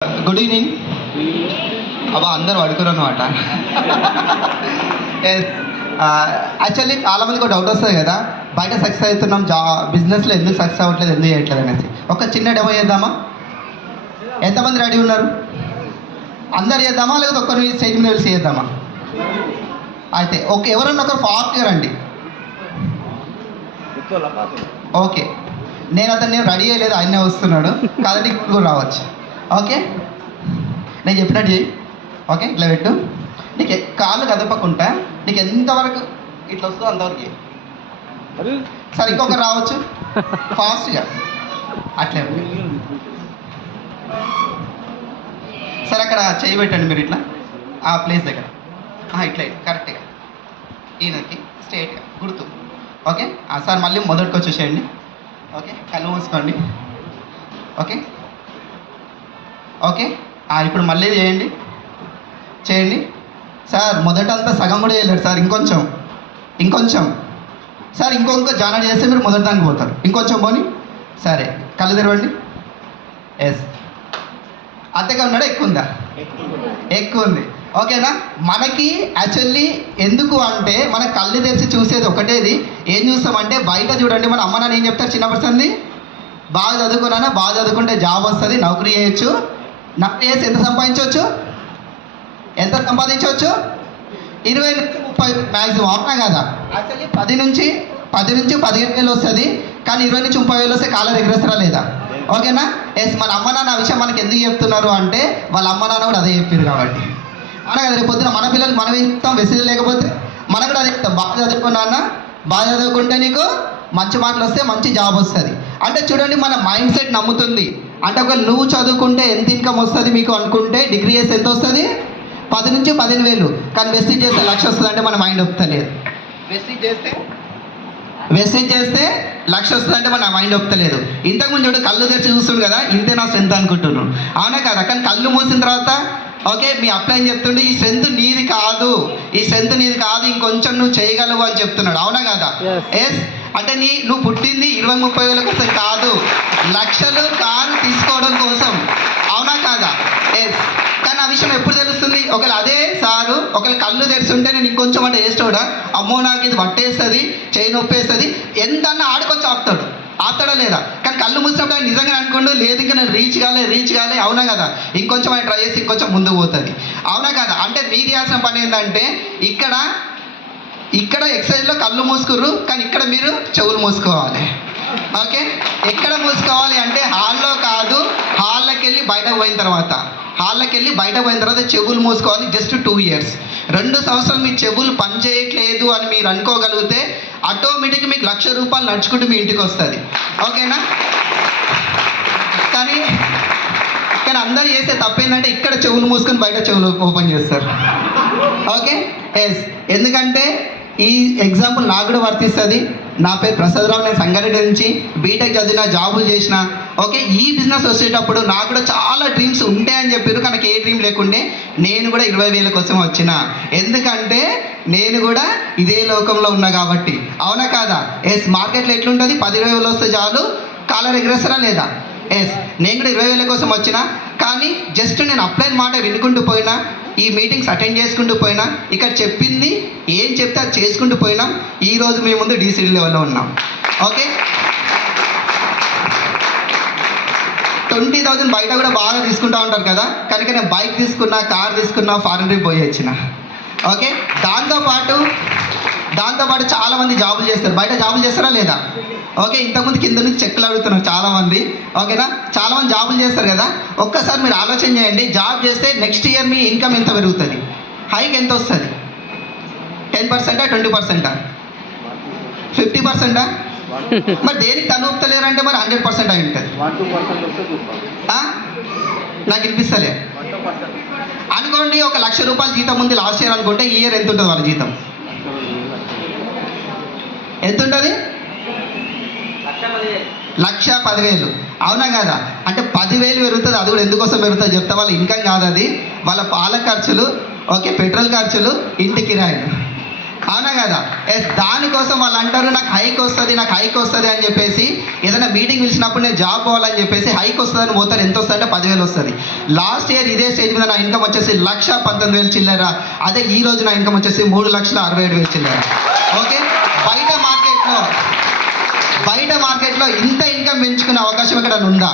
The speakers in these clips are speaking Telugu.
Good evening. అబ్బా అందరూ పడుకున్నారు అనమాట. యాక్చువల్లీ చాలామందికి ఒక డౌట్ వస్తుంది కదా, బయట సక్సెస్ అవుతున్నాం, బిజినెస్లో ఎందుకు సక్సెస్ అవ్వట్లేదు, ఎందుకు చేయట్లేదు అనేసి. ఒక చిన్న డెమో చేద్దామా? ఎంతమంది రెడీ ఉన్నారు? అందరు చేద్దామా లేకపోతే ఒక్కరు స్టేజ్ మీద వెళ్ళి చేద్దామా? అయితే ఓకే, ఎవరన్నా ఒకరు ఫాస్ట్గా రండి. ఓకే, నేను అతన్ని రెడీ అయ్యలేదు, ఆయనే వస్తున్నాడు కాదండి, కూడా రావచ్చు. ఓకే, నేను చెప్పినట్టు చేయి. ఓకే, ఇట్లా పెట్టు. నీకు కాళ్ళు కదపకుంటా నీకు ఎంతవరకు ఇట్లా వస్తుందో అంతవరకు చేయి. సరే, ఇంకొకరు రావచ్చు ఫాస్ట్గా. అట్లే సరే, అక్కడ చేయి పెట్టండి మీరు ఇట్లా ఆ ప్లేస్ దగ్గర. ఇట్లా కరెక్ట్గా ఈయనకి స్ట్రైట్గా గుర్తు. ఓకే సార్, మళ్ళీ మొదటికి వచ్చేసేయండి. ఓకే, కళ్ళు మూసుకోండి. ఓకే ఓకే, ఇప్పుడు మళ్ళీ చేయండి సార్. మొదటంతా సగం కూడా చేయలేరు సార్, ఇంకొంచెం సార్, ఇంకొక జానర్ చేస్తే మీరు మొదటి దానికి పోతారు. ఇంకొంచెం పోని. సరే, కళ్ళు తెరవండి. ఎస్, అంతగా ఉన్నాడా? ఎక్కువ ఉంది. ఓకేనా? మనకి యాక్చువల్లీ ఎందుకు అంటే మన కళ్ళు తెరిచి చూసేది ఒకటేది. ఏం చూస్తామంటే బయట చూడండి, మన అమ్మ నాన్న ఏం చెప్తారు చిన్న పర్సన్ది, బాగా చదువుకున్నానా, బాగా చదువుకుంటే జాబ్ వస్తుంది, నౌకరీ చేయొచ్చు. నౌకరీ చేసి ఎంత సంపాదించవచ్చు 20 నుంచి 30 మ్యాక్సిమం. అవునా కదా? యాక్చువల్లీ 10 నుంచి 15 వేలు వస్తుంది, కానీ 20 నుంచి 30 వేలు వస్తే కాలర్ ఎగరేస్తారా లేదా? ఓకేనా? ఎస్, మన అమ్మ నాన్న ఆ విషయం మనకి ఎందుకు చెప్తున్నారు అంటే వాళ్ళ అమ్మ నాన్న కూడా అదే చెప్పారు కాబట్టి. అవునా కదా? రేపు పొద్దున మన పిల్లలు మనం ఏం చెప్తాం, మెసేజ్ లేకపోతే మనం కూడా అదే చెప్తాం, బాగా చదువుకున్నా, బాగా చదువుకుంటే నీకు మంచి మార్కులు వస్తే మంచి జాబ్ వస్తుంది. అంటే చూడండి, మన మైండ్ సెట్ నమ్ముతుంది. అంటే ఒకవేళ నువ్వు చదువుకుంటే ఎంత ఇన్కమ్ వస్తుంది మీకు అనుకుంటే, డిగ్రీ చేస్తే ఎంత వస్తుంది? 10 నుంచి 15 వేలు. కానీ వెస్టీజ్ చేస్తే 1,00,000 వస్తుంది అంటే మన మైండ్ ఒప్పుతలేదు. వెస్టీజ్ చేస్తే 1,00,000 వస్తుంది అంటే మన మైండ్ ఒప్పుతలేదు. ఇంతకుముందు చూడు, కళ్ళు తెరిచి చూస్తుండు కదా, ఇంతే నా స్ట్రెంత్ అనుకుంటున్నాను. అవునా కదా? కానీ కళ్ళు మూసిన తర్వాత ఓకే, మీ అప్లైన్ చెప్తుండే ఈ స్ట్రెంత్ నీది కాదు, ఇంకొంచెం నువ్వు చేయగలవు అని చెప్తున్నాడు. అవునా కదా? ఎస్, అంటే నువ్వు పుట్టింది 20-30 వేల కోసం కాదు, లక్షలు కారు తీసుకోవడం కోసం. అవునా కాదా? ఎస్, కానీ ఆ విషయం ఎప్పుడు తెలుస్తుంది? ఒకవేళ అదే సారు ఒకవేళ కళ్ళు తెరిచుంటే నేను ఇంకొంచెం అంటే వేస్తాడా, అమ్మో నాకు ఇది పట్టేస్తుంది, చేయి నొప్పేస్తుంది, ఎంత అన్న ఆడుకొచ్చి ఆపుతాడా లేదా? కానీ కళ్ళు మూసినప్పుడు ఆయన నిజంగా అనుకోండు, లేదు ఇంకా నేను రీచ్ కాలే. అవునా కదా? ఇంకొంచెం ఆయన ట్రై చేసి ఇంకొంచెం ముందుకు పోతుంది. అవునా కదా? అంటే మీరు చేయాల్సిన పని ఏంటంటే ఇక్కడ ఎక్సర్సైజ్లో కళ్ళు మూసుకుర్రు, కానీ ఇక్కడ మీరు చెవులు మూసుకోవాలి. ఓకే, ఎక్కడ మూసుకోవాలి అంటే హాల్లో కాదు, హాల్లోకి వెళ్ళి బయటకు పోయిన తర్వాత చెవులు మూసుకోవాలి. జస్ట్ 2 years, 2 సంవత్సరాలు మీ చెవులు పనిచేయట్లేదు అని మీరు అనుకోగలిగితే ఆటోమేటిక్గా మీకు ₹1,00,000 నడుచుకుంటూ మీ ఇంటికి వస్తుంది. ఓకేనా? కానీ అందరు చేసే తప్పేందంటే ఇక్కడ చెవులు మూసుకొని బయట చెవులు ఓపెన్ చేస్తారు. ఓకే, ఎస్, ఎందుకంటే ఈ ఎగ్జాంపుల్ నాకు కూడా వర్తిస్తుంది. నా పేరు ప్రసాదరావు, నేను సంగారెడ్డి నుంచి బీటెక్ చదివిన, జాబులు చేసిన. ఓకే, ఈ బిజినెస్ వచ్చేటప్పుడు నాకు కూడా చాలా డ్రీమ్స్ ఉంటాయని చెప్పారు, కానీ ఏ డ్రీమ్ లేకుండే నేను కూడా 20 వేల కోసం వచ్చిన. ఎందుకంటే నేను కూడా ఇదే లోకంలో ఉన్నా కాబట్టి. అవునా కాదా? ఎస్, మార్కెట్లో ఎట్లుంటుంది, 10-20 వేలు వస్తే చాలు, కాలర్ ఎగరేస్తారా లేదా? ఎస్, నేను కూడా 20 వేల కోసం వచ్చిన. కానీ జస్ట్ నేను అప్లైన్ మాట వినుకుంటూ పోయినా, ఈ మీటింగ్స్ అటెండ్ చేసుకుంటూ పోయినా, ఇక్కడ చెప్పింది ఏం చెప్తే అది చేసుకుంటూ పోయినాం. ఈరోజు మీ ముందు డీసీడీ లెవెల్లో ఉన్నాం. ఓకే, 20,000 బయట కూడా బాగా తీసుకుంటూ ఉంటారు కదా, కనుక నేను బైక్ తీసుకున్నా, కార్ తీసుకున్నా, ఫారెన్ ట్రిప్ పోయి వచ్చిన. ఓకే, దాంతోపాటు చాలామంది జాబులు చేస్తారు. బయట జాబులు చేస్తారా లేదా? ఓకే, ఇంతకుముందు కింద నుంచి చెక్కులు అడుగుతున్నారు చాలామంది. ఓకేనా? చాలామంది జాబులు చేస్తారు కదా. ఒక్కసారి మీరు ఆలోచన చేయండి, జాబ్ చేస్తే నెక్స్ట్ ఇయర్ మీ ఇన్కమ్ ఎంత పెరుగుతుంది, హైక్ ఎంత వస్తుంది? 10%, 20%, 50%? మరి దేనికి తనుపుతలేరంటే మరి 100% అయి ఉంటుంది. నాకు వినిపిస్తలే అనుకోండి. ఒక ₹1,00,000 జీతం ఉంది లాస్ట్ ఇయర్ అనుకుంటే, ఈ ఇయర్ ఎంత ఉంటుంది వాళ్ళ జీతం? ఎంత ఉంటుంది? 1,10,000. అవునా కదా? అంటే 10,000 పెరుగుతుంది. అది కూడా ఎందుకోసం పెరుగుతుంది చెప్తా. వాళ్ళ ఇన్కమ్ కాదు అది, వాళ్ళ పాల ఖర్చులు, ఓకే, పెట్రోల్ ఖర్చులు, ఇంటి కిరాయిలు. అవునా కదా? ఎస్, దానికోసం వాళ్ళు అంటారు నాకు హైక్ వస్తుంది అని చెప్పేసి ఏదైనా మీటింగ్ పిలిచినప్పుడు నేను జాబ్ పోవాలని చెప్పేసి హైక్ వస్తుందని పోతారు. ఎంత వస్తుంది అంటే 10,000 వస్తుంది. లాస్ట్ ఇయర్ ఇదే స్టేజ్ మీద నా ఇన్కమ్ వచ్చేసి 1,19,000 చిల్లర. అదే ఈ రోజు నా ఇన్కమ్ వచ్చేసి 3,67,000 చిల్లర. ఓకే, బయట మార్కెట్లో ఇంత ఇన్కమ్ పెంచుకునే అవకాశం ఇక్కడ ఉందా?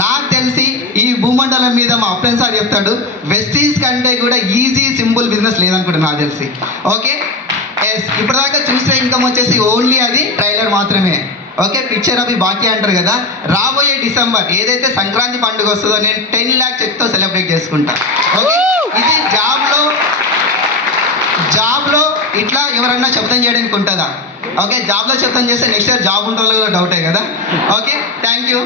నాకు తెలిసి ఈ భూమండలం మీద మా ఫ్రెండ్స్ సార్ చెప్తాడు, వెస్టీస్ కంటే కూడా ఈజీ సింపుల్ బిజినెస్ లేదనుకుంటా నాకు తెలిసి. ఓకే, ఎస్, ఇప్పటిదాకా చూసే ఇన్కమ్ వచ్చేసి ఓన్లీ అది ట్రైలర్ మాత్రమే. ఓకే, పిక్చర్ అవి బాకీ అంటారు కదా, రాబోయే డిసెంబర్ ఏదైతే సంక్రాంతి పండుగ వస్తుందో నేను 10 lakh చెక్తో సెలబ్రేట్ చేసుకుంటా. ఓకే, ఇది జాబ్లో ఇట్లా ఎవరన్నా శబ్దం చేయడానికి ఉంటుందా? ఓకే, జాబ్లో శబ్దం చేస్తే నెక్స్ట్ ఇయర్ జాబ్ ఉంటుందో డౌటే కదా. Okay, thank you.